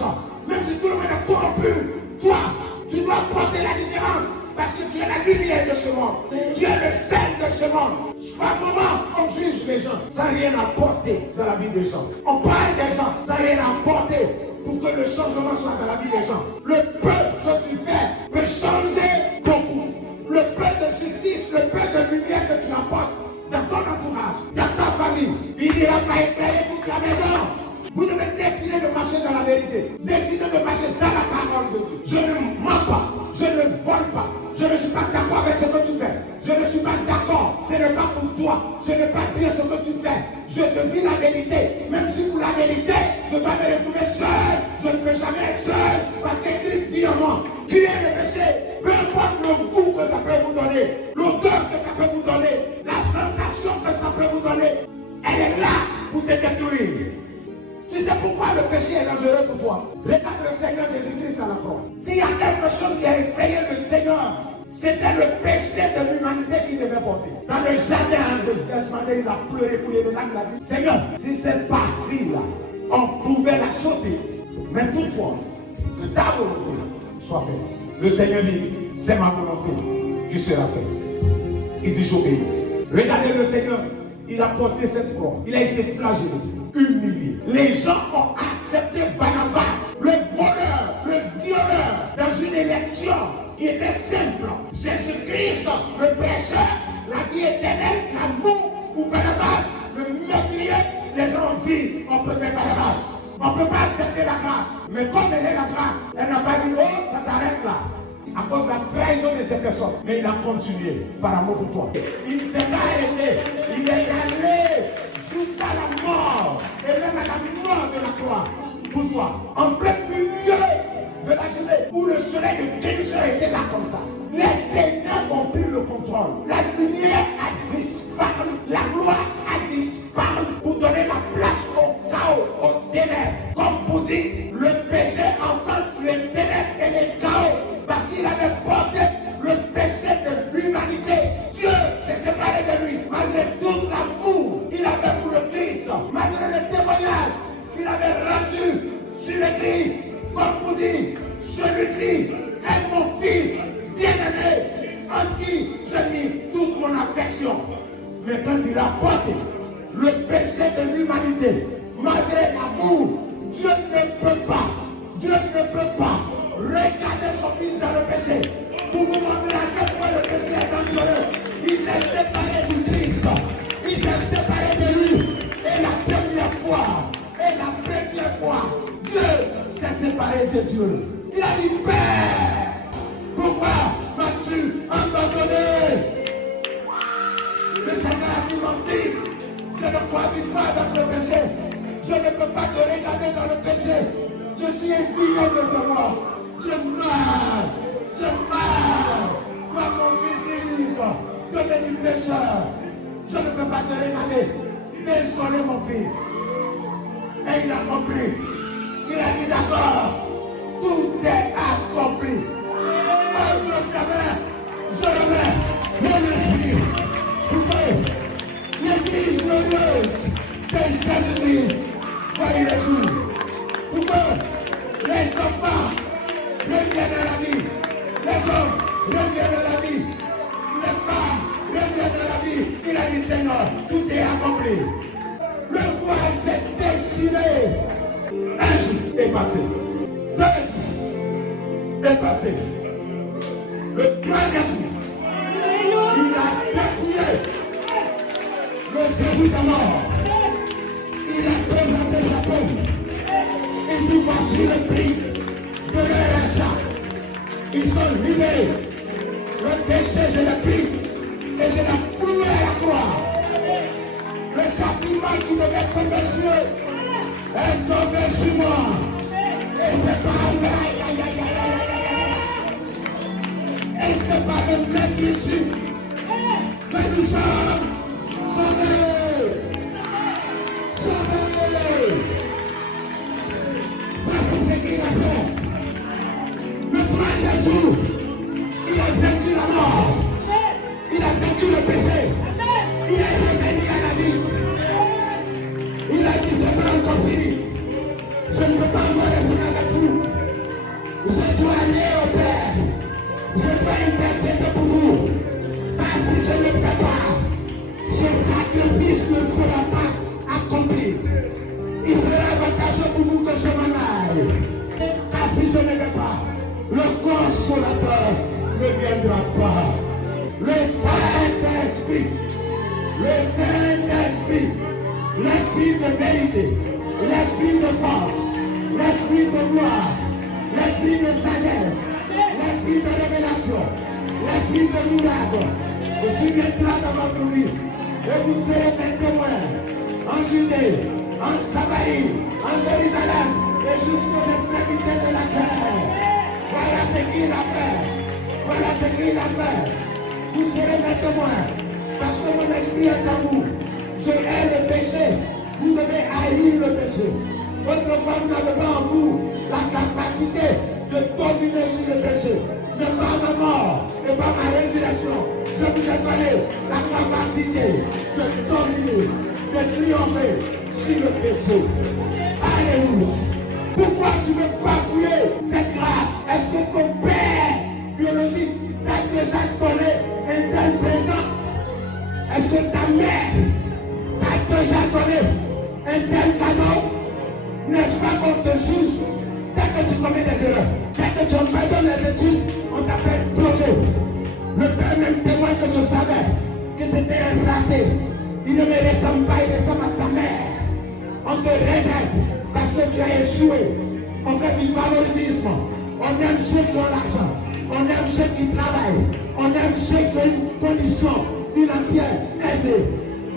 différence. Même si tout le monde est corrompu, toi, tu dois porter la différence. Parce que tu es la lumière de ce monde. Tu es le sel de ce monde. Par moment, on juge les gens sans rien apporter dans la vie des gens. On parle des gens sans rien apporter pour que le changement soit dans la vie des gens. Le peu que tu fais peut changer beaucoup. Le peu de justice, le peu de lumière que tu apportes dans ton entourage, dans ta famille, finira par éclairer toute la maison. Vous devez décider de marcher dans la vérité. Décider de marcher dans la parole de Dieu. Je ne mens pas. Je ne vole pas. Je ne suis pas d'accord avec ce que tu fais. Je ne suis pas d'accord. Ce n'est pas pour toi. Ce n'est pas bien ce que tu fais. Je te dis la vérité. Même si pour la vérité, je dois me retrouver seul. Je ne peux jamais être seul. Parce que Christ vit en moi. Tu es le péché. Peu importe le goût que ça peut vous donner, l'odeur que ça peut vous donner, la sensation que ça peut vous donner, elle est là pour te détruire. Tu sais pourquoi le péché est dangereux pour toi? Regarde le Seigneur Jésus-Christ à la croix. S'il y a quelque chose qui a effrayé le Seigneur, c'était le péché de l'humanité qu'il devait porter. Dans le jardin de Gethsemane, il a pleuré pour les larmes, il a dit, Seigneur, si cette partie-là, on pouvait la sauter, mais toutefois, que ta volonté soit faite. Le Seigneur dit, c'est ma volonté qui sera faite. Il dit, j'obéis. Regardez le Seigneur, il a porté cette croix, il a été flagellé, humilié. Les gens ont accepté Barnabas, le voleur, le violeur, dans une élection qui était simple. Jésus-Christ, le pécheur, la vie éternelle, l'amour pour Barnabas, le meurtrier. Les gens ont dit, on peut faire Barnabas. On ne peut pas accepter la grâce. Mais comme elle est la grâce, elle n'a pas dit, oh, ça s'arrête là. À cause de la trahison de ces personnes. Mais il a continué par amour pour toi. Il ne s'est pas arrêté. Il est allé jusqu'à la mort. Et même à la mort de la croix. Pour toi. En plein milieu de la journée où le soleil de Christ était là comme ça. Les ténèbres ont pris le contrôle. La lumière a disparu. La gloire a disparu pour donner la place au chaos, aux ténèbres. Comme pour dire, le péché enfante les ténèbres et les chaos. Parce qu'il avait porté le péché de l'humanité. Dieu s'est séparé de lui. Malgré tout l'amour qu'il avait pour le Christ. Malgré le témoignage qu'il avait rendu sur le Christ. Comme pour dire, celui-ci est mon fils bien-aimé, en qui j'ai mis toute mon affection. Mais quand il a porté le péché de l'humanité, malgré l'amour, Dieu ne peut pas regarder son fils dans le péché pour vous montrer à quel point le péché est dangereux. Il s'est séparé du Christ, il s'est séparé de lui. Et la première fois, Dieu s'est séparé de Dieu. Il a dit, Père, pourquoi m'as-tu abandonné? Le Seigneur a dit, mon fils, je ne crois plus pas dans le péché. Je ne peux pas te regarder dans le péché. Je suis indigné de te voir. Je meurs. Toi, mon fils unique, devenu pécheur. Je ne peux pas te regarder. Désolé, mon fils. Et il a compris. Il a dit, d'accord, tout est accompli. Ouvre ta main, je remets mon esprit. Pour que l'église glorieuse de Jésus-Christ voie le jour. Pour que les enfants reviennent à la vie. Les hommes reviennent à la vie. Les femmes reviennent à la vie. Il a dit, Seigneur, tout est accompli. Le voile s'est déchiré. Un jour est passé. 2 jours est passé. Le 3e jour, il a dépouillé le séjour de mort. Il a présenté sa tombe. Et dit, voici le prix de leur achat. Ils sont libérés. Le péché, je l'ai pris et je l'ai cloué à la croix. Le châtiment qui devait tomber sur eux est tombé sur moi. Et c'est pas et c'est pas le même ici. Mais nous sommes sauvés. Sauvés. Voici ce qu'il a fait. Le 3e jour, il a vaincu la mort. Il a vaincu le péché. Il est revenu à la vie. Il a dit, c'est pas encore fini. Je ne peux pas encore rester avec toi. je ne fais pas, ce sacrifice ne sera pas accompli. Il sera avantageux pour vous que je m'en aille. Car si je ne vais pas, le consolateur ne viendra pas. Le Saint-Esprit, l'Esprit de vérité, l'Esprit de force, l'Esprit de gloire, l'Esprit de sagesse, l'Esprit de révélation, l'Esprit de miracle, aussi viendra dans votre vie. Et vous serez mes témoins en Judée, en Samarie, en Jérusalem et jusqu'aux extrémités de la terre. Voilà ce qu'il a fait. Voilà ce qu'il a fait. Vous serez mes témoins parce que mon esprit est en vous. Je hais le péché. Vous devez haïr le péché. Autrefois, vous n'avez pas en vous la capacité de dominer sur le péché. Mais par ma mort et par ma résurrection, je vous ai donné la capacité de dominer, de triompher sur le péché. Alléluia. Pourquoi tu veux bafouer cette grâce? Est-ce que ton père biologique t'a déjà donné un tel présent? Est-ce que ta mère t'a déjà donné un tel cadeau? N'est-ce pas qu'on te juge dès que tu commets des erreurs? Dès que tu abandonnes les études, on t'appelle drogué. Le père même témoin que je savais que c'était un raté. Il ne me ressemble pas, il ressemble à sa mère. On te rejette parce que tu as échoué. On fait du favoritisme. On aime ceux qui ont l'argent. On aime ceux qui travaillent. On aime ceux qui ont une condition financière aisée.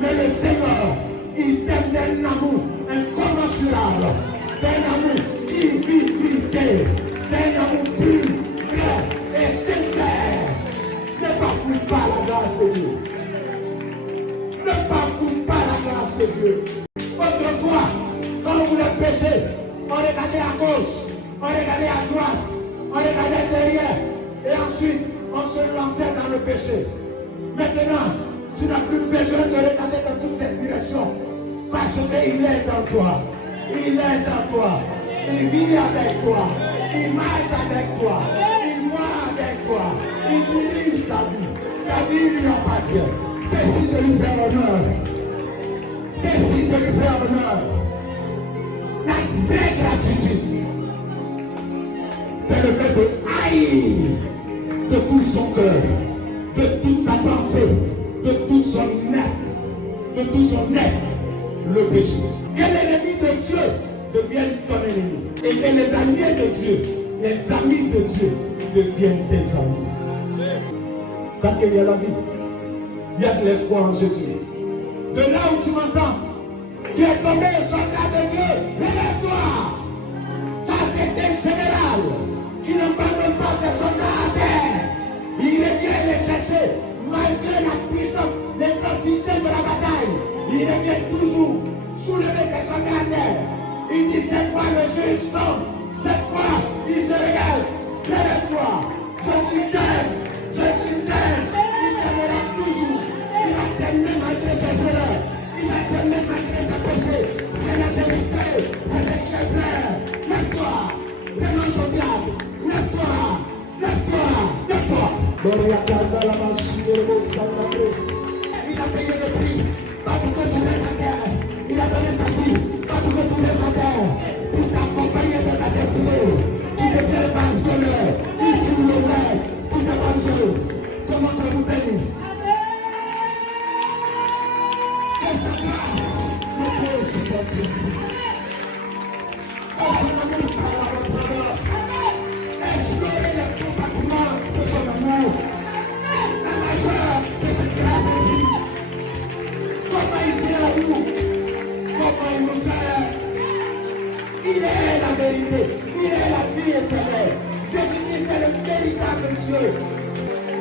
Mais le Seigneur, il t'aime d'un amour incommensurable. D'un amour illimité. D'un amour pur, vrai et sincère. Ne bafoue pas la grâce de Dieu. Ne bafoue pas la grâce de Dieu. Autrefois, quand vous le péchez, on regardait à gauche, on regardait à droite, on regardait derrière, et ensuite on se lançait dans le péché. Maintenant, tu n'as plus besoin de regarder dans toutes ces directions, parce qu'il est en toi. Il est en toi. Il vit avec toi. Il marche avec toi. Il voit avec toi. Il dirige ta vie. Ta vie lui appartient. Décide de lui faire honneur. Décide de lui faire honneur. La vraie gratitude, c'est le fait de haïr de tout son cœur, de toute sa pensée, de tout son être, le péché. Que l'ennemi de Dieu devienne ton ennemi. Et que les alliés de Dieu, les amis de Dieu deviennent tes amis. Tant qu'il y a la vie, il y a de l'espoir en Jésus. De là où tu m'entends, tu es tombé, soldat de Dieu, relève-toi. Car c'est un général qui n'abandonne pas ses soldats à terre. Il revient les chercher malgré la puissance, l'intensité de la bataille. Il revient toujours soulever ses soldats à terre. Il dit cette fois le juge tombe. Cette fois il se regarde. Relève-toi. Je suis terre. Je suis terre. Il t'aimera toujours. Il va t'aimer malgré tes erreurs. Il va t'aimer malgré tes péchés. C'est la vérité. C'est ce qui est vrai. Lève-toi. Renonce au diable. Lève-toi. Lève-toi. Lève-toi. Il a payé le prix. Pas pour que tu laisses à terre. Il a donné sa vie. Pas pour que tu laisses à terre. Pour t'accompagner dans ta destinée. Tu deviens vase d'honneur. Utile l'honneur. Pour ta bonne chose. Comment Dieu vous bénisse. Que sa grâce nous pose sur votre vie. Que son amour parle à votre faveur. Explorez les compartiments de son amour. La largeur de cette grâce infinie. Comment il tient à vous. Comment il nous aime. Il est la vérité. Il est la vie éternelle. Jésus-Christ est le véritable Dieu.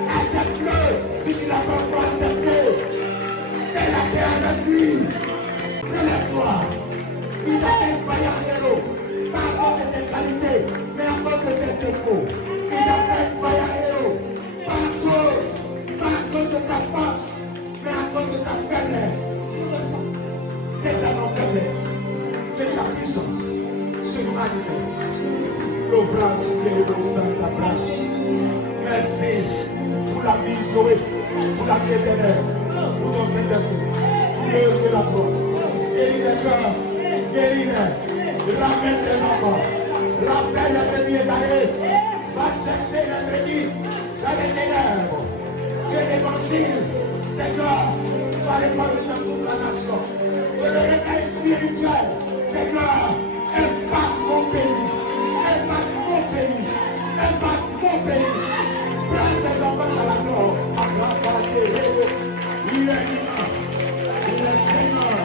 Accepte-le si tu ne l'as pas encore accepté. Fais la paix avec lui. Relève-toi. Il t'a fait un vaillant héros. Pas à cause de tes qualités, mais à cause de tes défauts. Il t'a fait un vaillant héros. Pas à cause de ta force, mais à cause de ta faiblesse. C'est dans nos faiblesses que sa puissance se manifeste. Le bras sur le sang de la branche. Merci pour la vie Zoé, pour la vie éternelle, pour ton Saint-Esprit, pour l'œuvre de la gloire. Guéris les cœurs, guéris-les, ramène tes enfants, rappelle les premiers d'année, va chercher les bénis dans les ténèbres. Que l'évangile, Seigneur, soit répandu dans toute la nation. Que le réveil spirituel, Seigneur, impacte mon pays, impacte mon pays, impacte mon pays. Prends ces enfants dans la gloire. Il est là, il est Seigneur,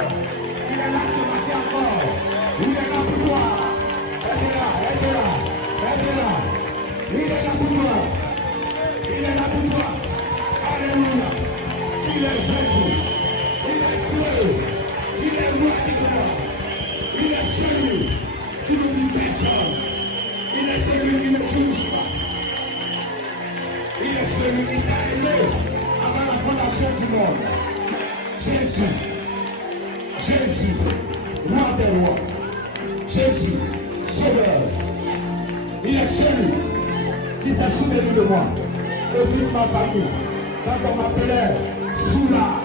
il est là ce matin encore. Il est là pour toi. Elle est là, elle est là, elle est là. Il est là pour toi. Il est là pour toi. Alléluia. Il est Jésus. Il est Dieu. Il est roi du gloire. Il est celui qui ne dit personne. Il est celui qui ne touche pas. Il est celui qui t'a aimé avant la fondation du monde. Jésus. Jésus. Roi des rois. Jésus. Sauveur. Il est celui qui s'est souvenu de moi. Et puis ma famille. Quand on m'appelait soulard,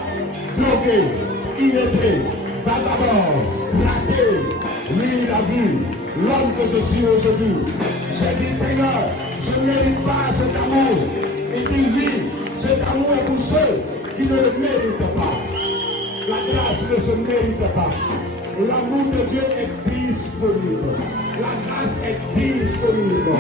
drogué, illettré, vagabond, raté, lui il a vu l'homme que je suis aujourd'hui. J'ai dit Seigneur, je ne mérite pas cet amour. Il dit oui, cet amour est pour ceux qui ne le méritent pas. La grâce ne se mérite pas. L'amour de Dieu est disponible. La grâce est disponible.